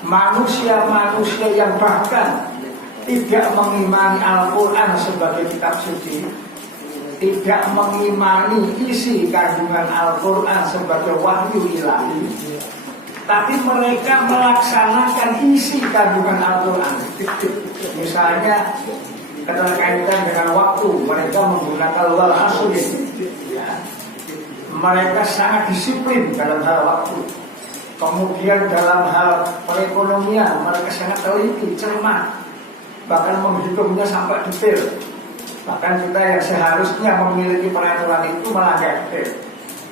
manusia-manusia yang bahkan tidak mengimani Al-Quran sebagai kitab suci, tidak mengimani isi kandungan Al-Quran sebagai wahyu ilahi, tapi mereka melaksanakan isi kandungan Al-Quran. Misalnya keterkaitan dengan waktu, mereka menggunakan wal asri, ya. Mereka sangat disiplin dalam hal waktu. Kemudian dalam hal perekonomian mereka sangat teliti, cermat, bahkan menghitungnya sampai detail. Bahkan kita yang seharusnya memiliki peraturan itu malah gak detail.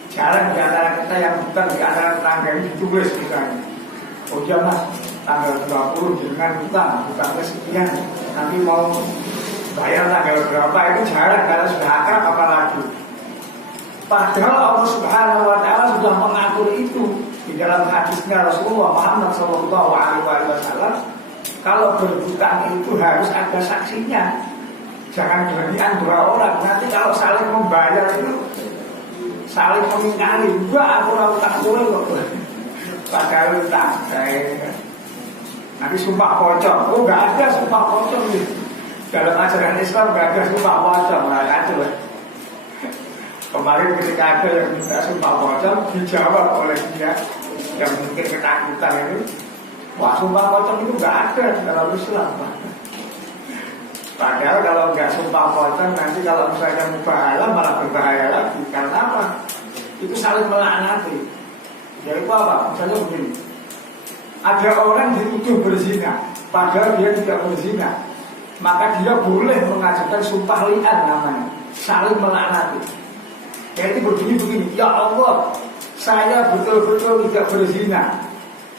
Jarang di antara kita yang bukan di antara tetangga ini ditulis misalnya, oh ya mas, tanggal 20 dengan hutangnya sekian, nanti mau bayar tanggal berapa, itu jarang karena sudah akrab apalagi. Padahal Allah Subhanahu wa Ta'ala sudah mengatur itu di dalam hadisnya Rasulullah Muhammad SAW. Kalau berhutang itu harus ada saksinya, jangan berdian dua orang. Nanti kalau saling membayar itu saling mengingkari, enggak aku utang dulu kok. Padahal utang, nanti sumpah pocong. Oh nggak ada sumpah pocong nih. Dalam ajaran Islam nggak ada sumpah pocong, nggak ada. Kemarin ketika ada yang minta sumpah pocong, dijawab oleh dia yang mungkin ketakutan itu, wah sumpah pocong itu nggak ada dalam Islam. Padahal kalau nggak sumpah pocong, nanti kalau misalnya mubahalah malah berbahaya lagi. Karena apa? Itu saling melaknati. Jadi apa? Misalnya begini, ada orang dituduh berzina, padahal dia tidak berzina, maka dia boleh mengajukan sumpah li'an namanya, saling melaknati. Jadi begini, ya Allah, saya betul-betul tidak berzina,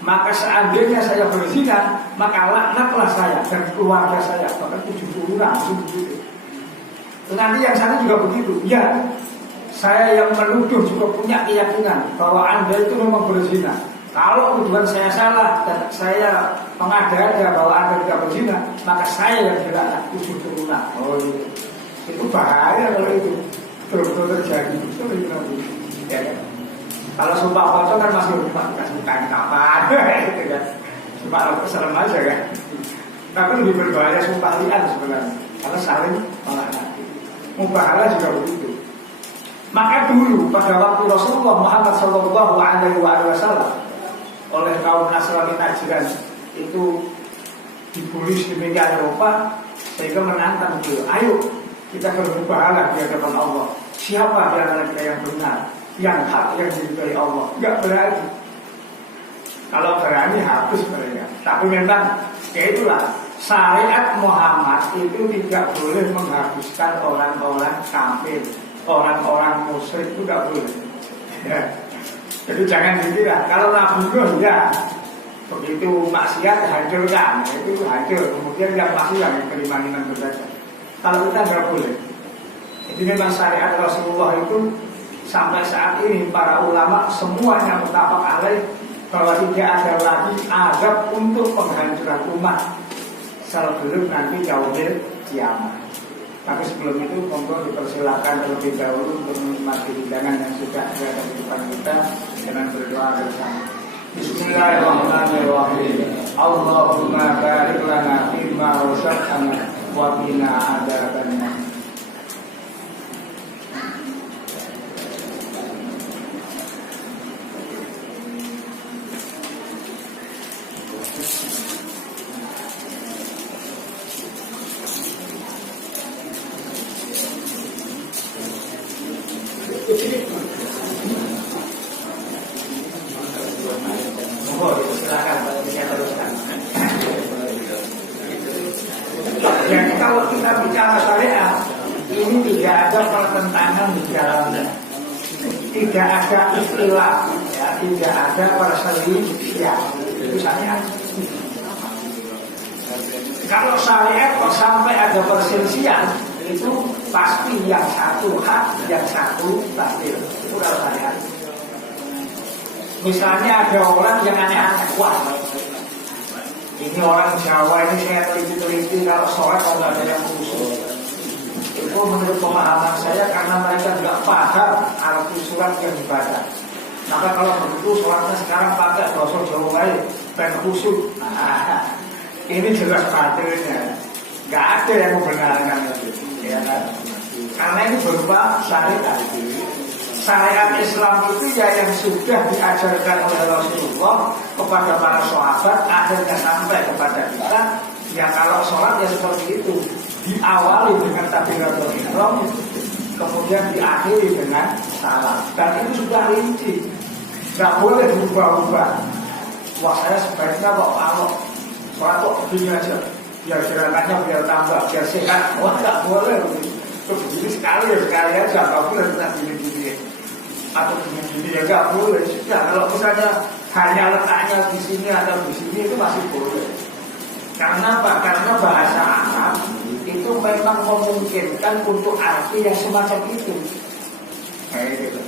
maka seandainya saya berzina, maka laknatlah saya dan keluarga saya, bahkan 70 orang begitu. Nanti yang sana juga begitu, ya saya yang menuduh juga punya keyakinan bahwa Anda itu memang berzina. Kalau tuduhan saya salah dan saya mengada-ada bahwa Anda tidak berzina, maka saya yang dilaknat 70 orang. Oh itu bahaya kalau itu betul-betul terjadi. Ya, kan? Kalau sumpah pocong kan masih dikasih kain kapan, gitu kan. Cuma serem aja kan. Tapi lebih berbahaya sumpah li'an sebenarnya, karena saling melaknati. Mubahalah juga begitu. Maka dulu pada waktu Rasulullah Muhammad SAW oleh kaum Nasrani Najran itu dibully sedemikian Eropa, sehingga menantang beliau, ayo kita bermubahalah di hadapan Allah. Siapa di antara kita yang benar, yang hak, yang diridhoi Allah? Enggak berani. Kalau berani hapus mereka. Tapi memang ya itulah, syariat Muhammad itu tidak boleh menghabiskan orang-orang kafir, orang-orang musyrik, itu tidak boleh. Ya. Jadi jangan dikira kalau Nabi Nuh ya begitu maksiat hancurkan, itu hancur. Kemudian yang maksiat yang beriman berbeda. Kalau kita nggak boleh. Jadi memang syariat Rasulullah itu sampai saat ini para ulama semuanya muttafaq alaih bahwa tidak ada lagi azab untuk penghancuran umat sebelum nanti yaumil kiamat. Tapi sebelum itu monggo dipersilakan terlebih dahulu untuk menikmati hidangan yang sudah ada di depan kita dengan berdoa bersama. Bismillahirrahmanirrahim. Allahumma barik lana fima razaqtana wa qina adzabannar. Jadi kalau kita bicara syariat, ini tidak ada pertentangan di dalamnya, tidak ada istilah, ya, tidak ada perselisihan. Itu syariat. Kalau syariat kok sampai ada perselisihan, itu pasti yang satu hak, yang satu batil. Itu kalau syariat. Misalnya ada orang yang aneh-aneh, wah ini orang Jawa ini saya teliti-teliti kalau sholat kalau nggak ada yang khusus. Itu menurut pemahaman saya karena mereka tidak paham arti surat yang dibaca. Maka kalau begitu sholatnya sekarang pakai bahasa Jawa lain, dan khusyuk. Nah, ini jelas batilnya. Nggak ada yang membenarkan itu, ya kan? Karena ini berupa syariat. Syariat Islam itu ya yang sudah diajarkan oleh Rasulullah kepada para sahabat, akhirnya sampai kepada kita. Ya kalau sholat ya seperti itu, diawali dengan takbiratul ihram, kemudian diakhiri dengan salam. Dan itu sudah rinci, nggak boleh berubah-ubah. Wah, saya sebaiknya kok kalau sholat kok begini aja, biar gerakannya biar tambah, biar sehat. Wah, nggak boleh begini sekali aja, nggak boleh kita gini-gini atau gini-gini ya nggak boleh. Sudah, kalau misalnya hanya letaknya di sini atau di sini itu masih boleh. Karena apa? Karena bahasa Arab itu memang memungkinkan untuk arti yang semacam itu. Kayak gitu.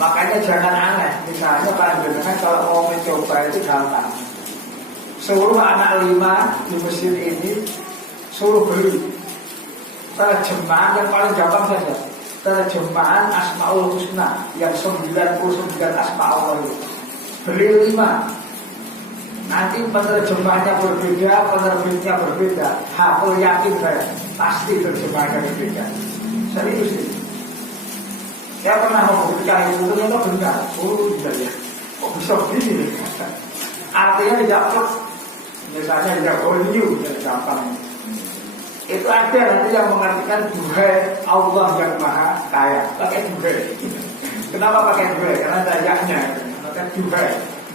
Makanya jangan aneh. Misalnya panjenengan kalau mau mencoba itu gampang. Seluruh anak 5 di masjid ini suruh beli terjemahan yang paling gampang saja. Terjemahan Asmaul Husna yang 99 Asmaul itu. Beli 5. Nanti penerjemahnya berbeda, penerbitnya berbeda. Aku yakin saya pasti terjemahnya berbeda. Serius sih. Saya pernah membuktikan itu ternyata benar. Oh iya ya. Kok bisa begini? Artinya tidak plus. Misalnya tidak new, yang gampang. Itu ada nanti yang mengartikan duhai Allah yang maha kaya. Pakai duhai. Kenapa pakai duhai? Karena dayaknya. Pakai duhai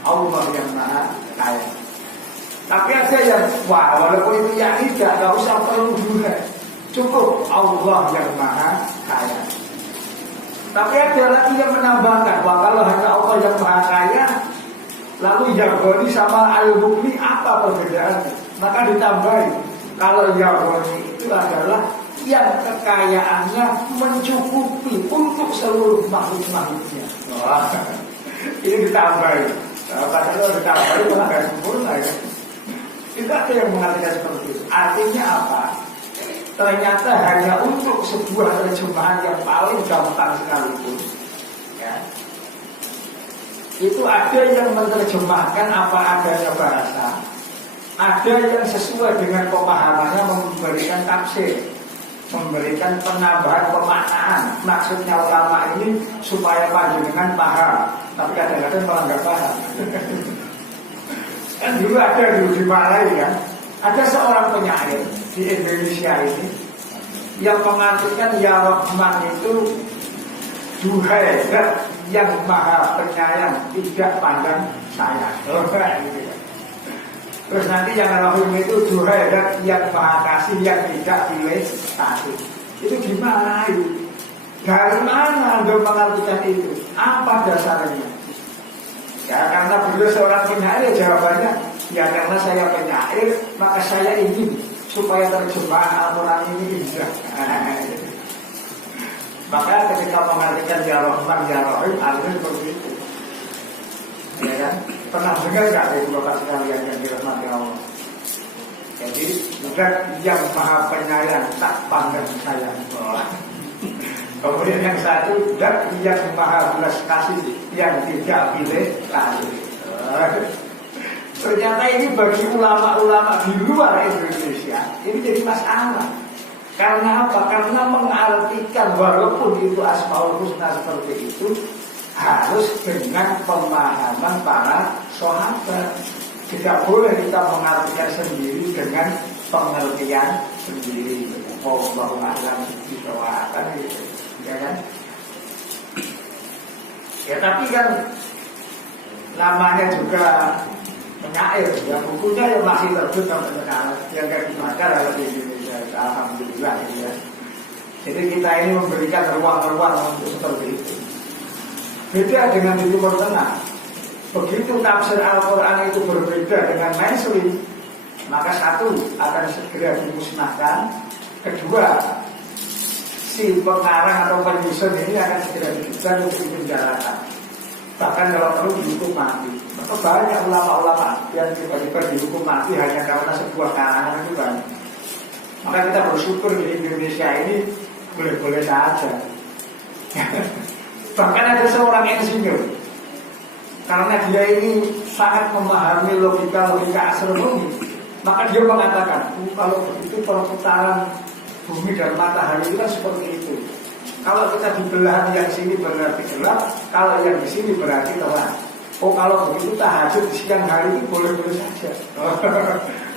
Allah yang maha kaya. Tapi ada yang wah, walaupun itu yang tidak usah perlu juga, cukup Allah yang maha kaya. Tapi ada lagi yang menambahkan, wah kalau hanya Allah yang maha kaya, lalu Yahweh sama Al-Mukni apa perbedaannya? Maka ditambahi, kalau Yahweh itu adalah yang kekayaannya mencukupi untuk seluruh makhluk-makhluknya. Wah, ini ditambahi. Padahal ditambahi malah gak sempurna ya. Tidak ada yang mengartikan seperti itu. Artinya apa? Ternyata hanya untuk sebuah terjemahan yang paling gampang sekalipun ya, itu ada yang menerjemahkan apa adanya bahasa, ada yang sesuai dengan pemahamannya memberikan tafsir, memberikan penambahan pemaknaan. Maksudnya ulama ini supaya panjenengan paham, tapi kadang-kadang malah nggak paham. Kan dulu ada di Malai ya, ada seorang penyair di Indonesia ini yang mengartikan ya Rahman itu duhai yang maha penyayang, tidak pandang sayang. Terus nanti yang Rahim itu duhai yang maha kasih, yang tidak pilih kasih. Itu gimana itu? Dari mana Anda mengartikan itu? Apa dasarnya? Ya karena beliau seorang penyair, jawabannya ya karena saya penyair, maka saya ingin supaya terjemahan Al-Quran ini indah. Maka ketika mengartikan ya Rahman, ya Rahim, artinya seperti itu. Ya kan? Pernah dengar nggak itu bapak sekalian yang dirahmati Allah? Jadi bukan yang maha penyayang tak pandang sayang. Kemudian yang satu dan yang maha belas kasih yang tidak pilih kasih. Ternyata ini bagi ulama-ulama di luar Indonesia ini jadi masalah. Karena apa? Karena mengartikan walaupun itu Asmaul Husna seperti itu harus dengan pemahaman para sahabat. Tidak boleh kita mengartikan sendiri dengan pengertian sendiri. Wallahu a'lam bishawab gitu. Ya kan? Ya tapi kan namanya juga penyair ya, bukunya yang masih terbit sampai sekarang yang gak dibaca dalam Indonesia. Alhamdulillah ya. Jadi kita ini memberikan ruang-ruang untuk seperti itu. Beda dengan di Timur Tengah. Begitu tafsir Al-Quran itu berbeda dengan mainstream, maka satu akan segera dimusnahkan, kedua si pengarang atau penyusun ini akan segera dikejar untuk dipenjarakan, bahkan kalau perlu dihukum mati. Maka banyak ulama-ulama yang tiba-tiba dihukum mati hanya karena sebuah karangan itu banyak. Maka kita bersyukur di Indonesia ini boleh-boleh saja. Bahkan ada seorang insinyur karena dia ini sangat memahami logika astronomi, maka dia mengatakan, kalau begitu perputaran bumi dan matahari itu kan seperti itu. Kalau kita di belahan yang sini berarti gelap, kalau yang di sini berarti terang. Oh, kalau begitu tahajud di siang hari itu boleh-boleh saja.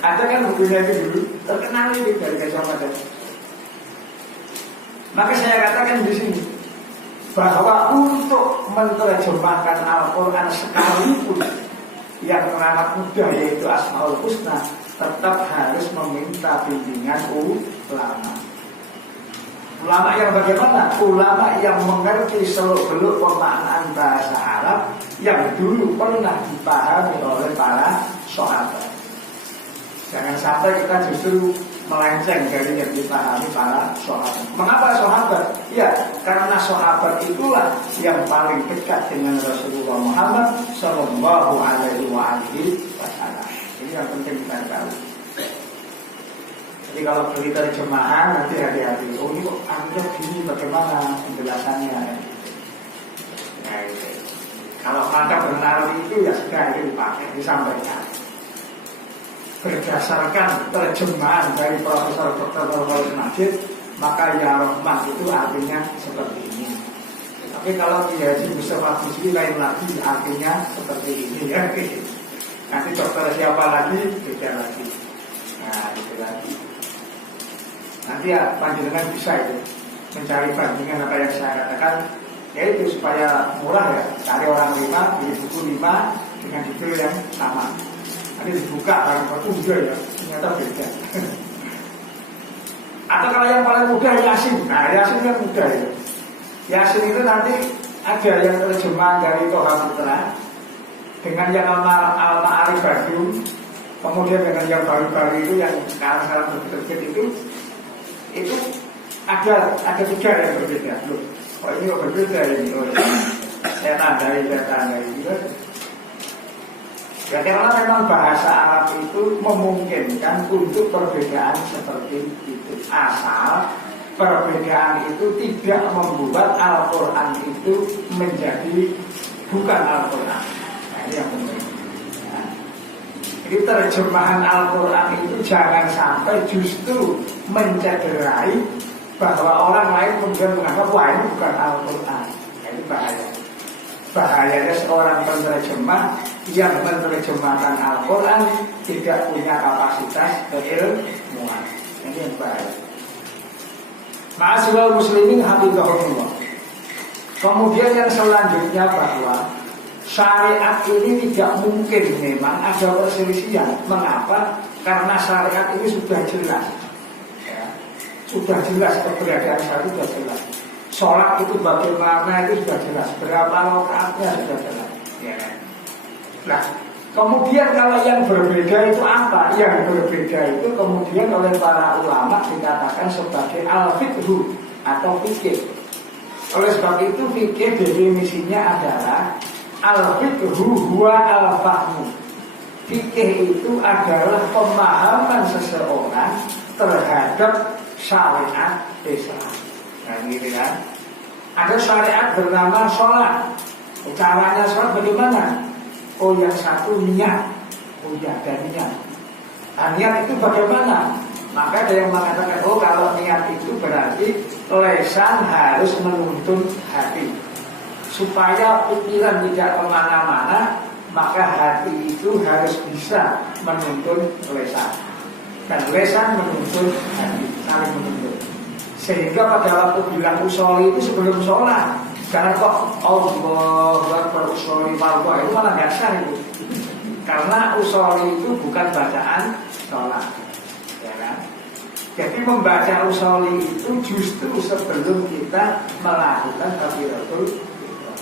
Ada kan bukunya itu dulu, terkenal itu dari kacamata. Maka saya katakan di sini bahwa untuk menerjemahkan Al-Quran sekalipun yang teramat mudah yaitu Asmaul Husna, tetap harus meminta bimbingan ulama. Ulama yang bagaimana? Ulama yang mengerti seluk-beluk pemaknaan bahasa Arab yang dulu pernah dipahami oleh para sahabat. Jangan sampai kita justru melenceng dari yang dipahami para sahabat. Mengapa sahabat? Ya, karena sahabat itulah yang paling dekat dengan Rasulullah Muhammad Sallallahu Alaihi Wasallam. Ini yang penting kita tahu. Jadi kalau beli terjemahan nanti hati-hati. Oh, ini kok artinya gini, bagaimana penjelasannya? Ya, kalau mantap benar itu ya sudah itu dipakai, disampaikan. Berdasarkan terjemahan dari Profesor Dr. Nurul Majid, maka ya Rahman itu artinya seperti ini. Tapi kalau dia Haji Mustafa Bisri lain lagi artinya seperti ini ya. Nanti dokter siapa lagi beda lagi. Nah itu lagi. Nanti ya panjenengan bisa itu mencari bandingan apa yang saya katakan, yaitu supaya murah ya. Cari orang 5, beli buku 5 dengan judul yang sama. Nanti dibuka barang-barang juga ya, ternyata beda. Atau kalau yang paling mudah Yasin. Nah Yasin kan mudah ya. Yasin itu nanti ada yang terjemahan dari Toha Putra dengan yang Al-Ma'arif Badung, kemudian dengan yang baru-baru itu yang sekarang terbit itu ada 3 yang berbeda. Loh, kok ini kok berbeda ini? Oh, saya tandai gitu. Ya, karena memang bahasa Arab itu memungkinkan untuk perbedaan seperti itu. Asal perbedaan itu tidak membuat Al-Quran itu menjadi bukan Al-Quran. Nah, ini yang penting. Nah, jadi terjemahan Al-Quran itu jangan sampai justru mencederai bahwa orang lain kemudian menganggap wah ini bukan Al-Quran. Nah, itu bahaya. Bahayanya seorang penerjemah yang menerjemahkan Al-Quran tidak punya kapasitas keilmuan. Ini yang bahaya. Ma'asyiral muslimin hafizahumullah. Kemudian yang selanjutnya bahwa syariat ini tidak mungkin memang ada perselisihan. Mengapa? Karena syariat ini sudah jelas ya. Sudah jelas keberadaan syariat sudah jelas. Sholat itu bagaimana itu sudah jelas. Berapa rakaatnya sudah jelas ya. Nah, kemudian kalau yang berbeda itu apa? Yang berbeda itu kemudian oleh para ulama dikatakan sebagai al-fiqhu atau fikih. Oleh sebab itu fikih definisinya adalah al-fiqhu huwa al-fahmu. Fikih itu adalah pemahaman seseorang terhadap syariat Islam. Nah, gitu kan? Ada syariat bernama sholat. Caranya sholat bagaimana? Oh, yang satu niat. Oh ya, ada niat. Nah, niat itu bagaimana? Maka ada yang mengatakan, oh kalau niat itu berarti lesan harus menuntun hati. Supaya pikiran tidak kemana-mana, maka hati itu harus bisa menuntun lesan. Dan lesan menuntun hati, saling menuntun. Sehingga pada waktu bilang usoli itu sebelum sholat, jangan kok Allahu Akbar usoli fardu, itu malah nggak sah itu. Karena usoli itu bukan bacaan sholat, ya kan? Jadi membaca usoli itu justru sebelum kita melakukan takbiratul ihram.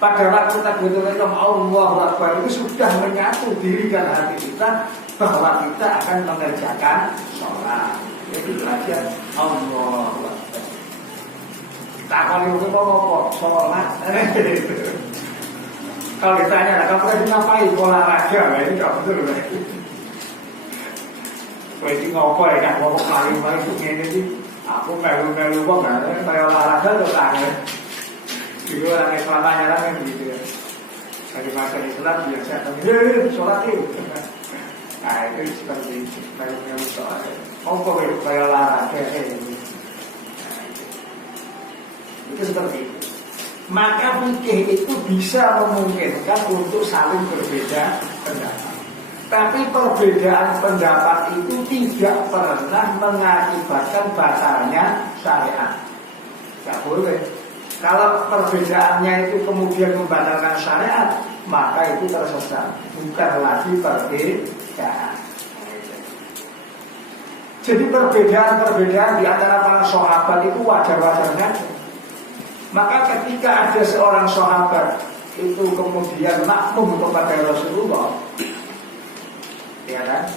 Pada waktu takbiratul ihram Allahu Akbar itu sudah menyatu diri dan hati kita bahwa kita akan mengerjakan sholat. Jadi belajar Allahu Akbar. Tak kalau itu mau sholat. Kalau ditanya, kamu tadi ngapain? Olahraga, ini nggak betul. Wah ini ngopo ya kan? Ngopo paling-paling itu ini. Aku melu-melu kok nggak? Kayak olahraga tuh kan? Jadi orang Islamnya kan gitu ya. dari masa Islam biasa sholat itu. Nah itu seperti itu. Kayaknya soal apa kayak olahraga ini. Itu seperti itu. Maka fikih itu bisa memungkinkan untuk saling berbeda pendapat. Tapi perbedaan pendapat itu tidak pernah mengakibatkan batalnya syariat. Tidak boleh. Kalau perbedaannya itu kemudian membatalkan syariat, maka itu tersesat. Bukan lagi perbedaan. Jadi perbedaan-perbedaan di antara para sahabat itu wajar-wajar saja. Maka ketika ada seorang sahabat itu kemudian makmum kepada Rasulullah, ya kan?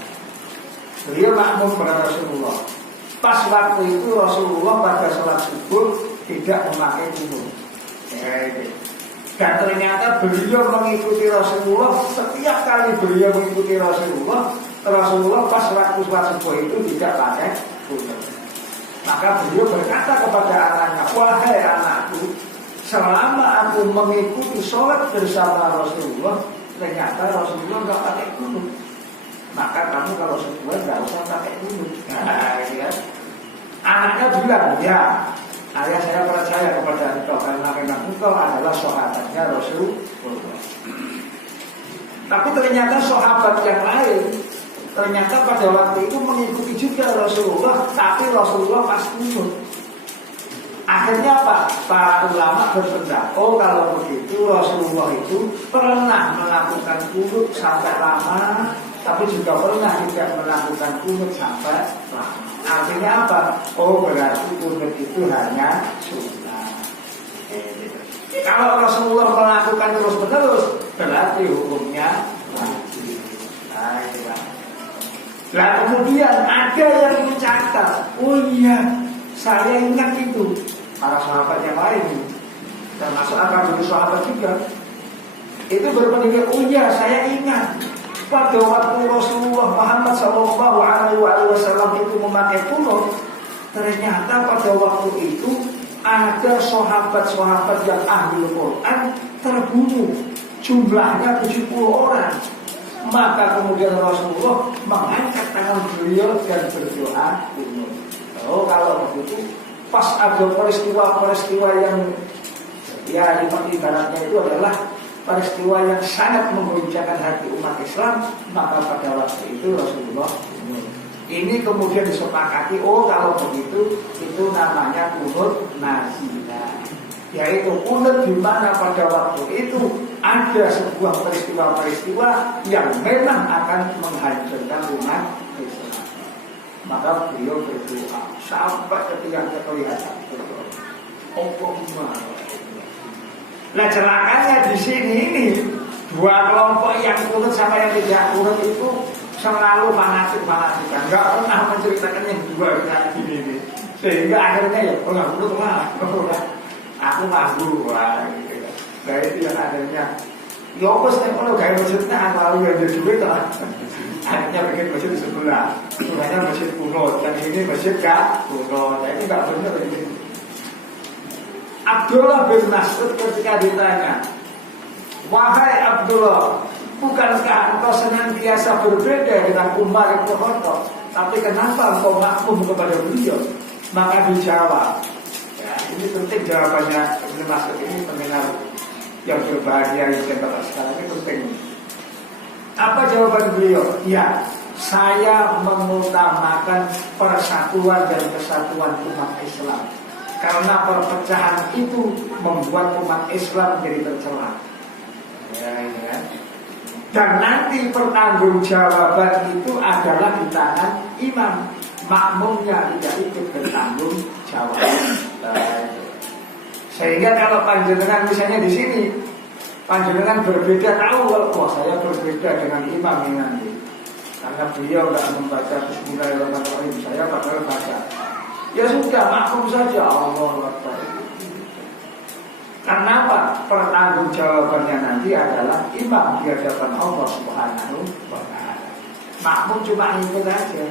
Beliau makmum kepada Rasulullah. Pas waktu itu Rasulullah pada sholat subuh tidak memakai wudhu. Dan ternyata beliau mengikuti Rasulullah. Setiap kali beliau mengikuti Rasulullah pas waktu sholat subuh itu tidak pakai wudhu. Maka beliau berkata kepada anaknya, wahai anakku, selama aku mengikuti sholat bersama Rasulullah, ternyata Rasulullah nggak pakai wudhu. Maka kamu kalau sebuah nggak usah pakai wudhu. Nah, ya. Anaknya bilang, ya, ayah saya percaya kepada engkau karena memang engkau adalah sahabatnya Rasulullah. Tapi ternyata sahabat yang lain ternyata pada waktu itu mengikuti juga Rasulullah, tapi Rasulullah pas kunut. Akhirnya apa? Para ulama berpendapat, oh kalau begitu Rasulullah itu pernah melakukan kunut sampai lama, tapi juga pernah tidak melakukan kunut sampai lama. Artinya apa? Oh berarti kunut itu hanya sunnah. Kalau Rasulullah melakukan terus-menerus, berarti hukumnya wajib. Nah kemudian ada yang mencatat, oh iya saya ingat itu. Para sahabat yang lain, termasuk akan jadi sahabat juga, itu berpendapat, oh iya saya ingat pada waktu Rasulullah Muhammad SAW itu memakai kunut, ternyata pada waktu itu ada sahabat-sahabat yang ahli Quran terbunuh, jumlahnya 70 orang. Maka kemudian Rasulullah mengangkat tangan beliau dan berdoa kunut. Oh kalau begitu pas ada peristiwa yang ya ibaratnya itu adalah peristiwa yang sangat mengguncangkan hati umat Islam, maka pada waktu itu Rasulullah ini kemudian disepakati, oh kalau begitu itu namanya kunut nazilah, yaitu kunut di mana pada waktu itu ada sebuah peristiwa-peristiwa yang memang akan menghancurkan umat Islam. Maka beliau berdoa sampai ketika kelihatan berdoa. Nah celakanya di sini ini dua kelompok yang kunut sama yang tidak kunut itu selalu fanatik-fanatikan, nggak pernah menceritakan yang dua kayak gini. Sehingga akhirnya ya nggak kunut lah, aku mampu lah gitu. Nah itu yang adanya. Ya wes nek kalau gaya masjidnya aku yang jadi duit lah. Akhirnya bikin masjid di sebelah. Sebenarnya masjid kuno, yang ini masjid gak kuno. Nah ini gak benar ini. Abdullah bin Mas'ud ketika ditanya, wahai Abdullah, bukankah engkau senantiasa berbeda dengan Umar bin Khattab, tapi kenapa engkau makmum kepada beliau? Maka dijawab, ya ini penting jawabannya Ibnu Mas'ud ini pendengar yang berbahagia yang saya sekarang ini penting. Apa jawaban beliau? Ya, saya mengutamakan persatuan dan kesatuan umat Islam, karena perpecahan itu membuat umat Islam menjadi tercela. Ya. Dan nanti pertanggungjawaban itu adalah di tangan imam, makmumnya tidak ikut bertanggung jawab. Sehingga kalau panjenengan misalnya di sini, panjenengan berbeda, tahu wah saya berbeda dengan imam ini nanti, karena beliau tidak membaca Bismillahirrahmanirrahim, saya bakal baca. Ya sudah, makmum saja, Allahu Akbar. Karena apa? Pertanggungjawabannya nanti adalah imam di hadapan Allah Subhanahu wa Ta'ala. Makmum cuma ikut aja.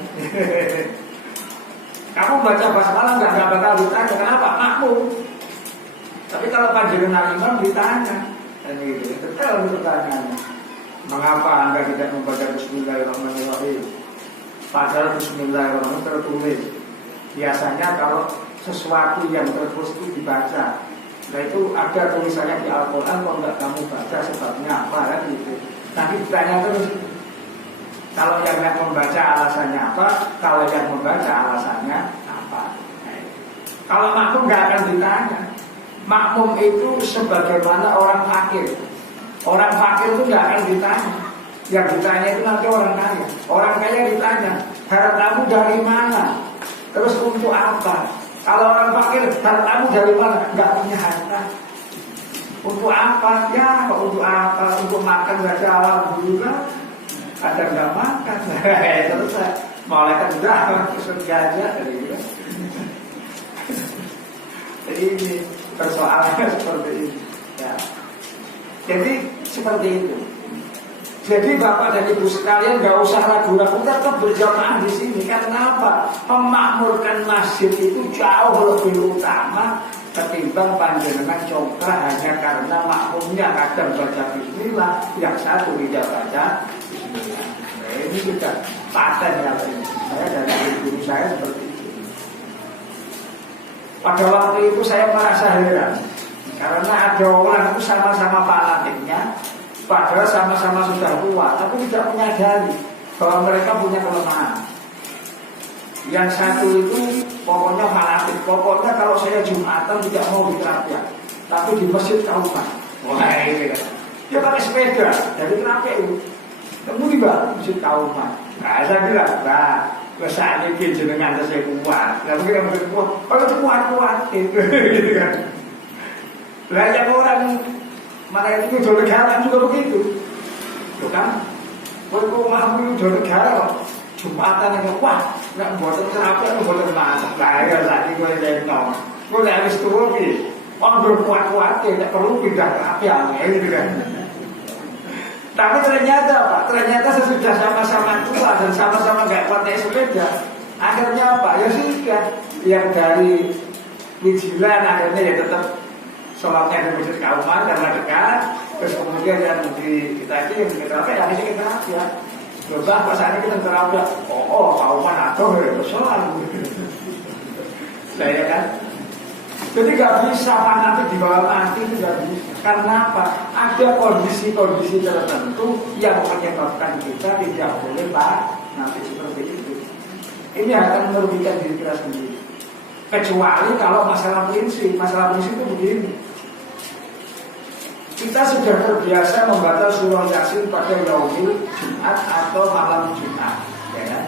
Kamu baca basmalah nggak bakal ditanya kenapa? Makmum. Tapi kalau panjenengan imam ditanya, Ini detail pertanyaannya. Mengapa Anda tidak membaca Bismillahirrahmanirrahim? Padahal Bismillahirrahmanirrahim tertulis. Biasanya kalau sesuatu yang tertulis itu dibaca, nah itu ada tulisannya di Al-Quran. Kalau nggak kamu baca sebabnya apa kan gitu. Nanti ditanya terus, kalau yang nggak membaca alasannya apa, kalau yang membaca alasannya apa. Nah, kalau makmum nggak akan ditanya. Makmum itu sebagaimana orang fakir. Orang fakir itu nggak akan ditanya. Yang ditanya itu nanti orang kaya. Orang kaya ditanya, hartamu dari mana? Terus untuk apa? Kalau orang fakir, hartamu dari mana? Nggak punya harta. Untuk apa? Ya, untuk apa? Untuk makan baca alhamdulillah. Ada nggak makan? Terus malaikat udah surga aja. Ini persoalannya seperti ini. Ya. Jadi seperti itu. Jadi Bapak dan Ibu sekalian nggak usah ragu-ragu, tetap berjamaah di sini. Karena apa? Memakmurkan masjid itu jauh lebih utama ketimbang panjenengan coba hanya karena makmumnya kadang baca Bismillah, yang satu tidak baca Bismillah. Nah, ini sudah paten ya ini. Saya dari guru saya seperti itu. Pada waktu itu saya merasa heran karena ada orang itu sama-sama fanatiknya, padahal sama-sama sudah tua, tapi tidak menyadari bahwa mereka punya kelemahan. Yang satu itu pokoknya fanatik, pokoknya kalau saya Jumatan tidak mau di Kerapian, tapi di masjid Kauman. Wah ini kan, dia pakai sepeda dari Kerapian itu, kamu di masjid Kauman. Nah saya bilang, nah saat ini jenengan saya kuat, nggak mungkin mungkin kuat, kalau kuat gitu kan. Banyak orang mana itu udah negara juga begitu, tuh kan? Kalau mahmu udah negara, Jumatan yang wah, nggak buat terapi, buat mana? Lah ya tadi gue jadi nong, gue udah habis turun nih, orang berkuat-kuat ya, nggak perlu pindah terapi gitu kan? Tapi ternyata apa? Ternyata sesudah sama-sama tua dan sama-sama nggak kuat naik sepeda, akhirnya apa? Ya sudah, yang dari Wijilan akhirnya ya tetap sholatnya di masjid Kauman karena dekat. Terus kemudian yang di kita itu yang kita apa? Yang ini kita ya. Dosa pas saat ini kita terapi. Kauman atau sholat. Nah ya kan? Jadi nggak bisa fanatik di bawah mati itu nggak bisa. Karena apa? Ada kondisi-kondisi tertentu yang menyebabkan kita tidak boleh nanti seperti itu. Ini akan merugikan diri kita sendiri. Kecuali kalau masalah prinsip itu begini. Kita sudah terbiasa membaca surah Yasin pada yaumil Jumat atau malam Jumat, ya kan?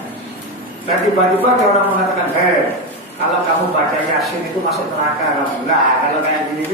Dan tiba-tiba ada orang mengatakan, kalau kamu baca Yasin itu masuk neraka kamu. Nah, kalau kayak gini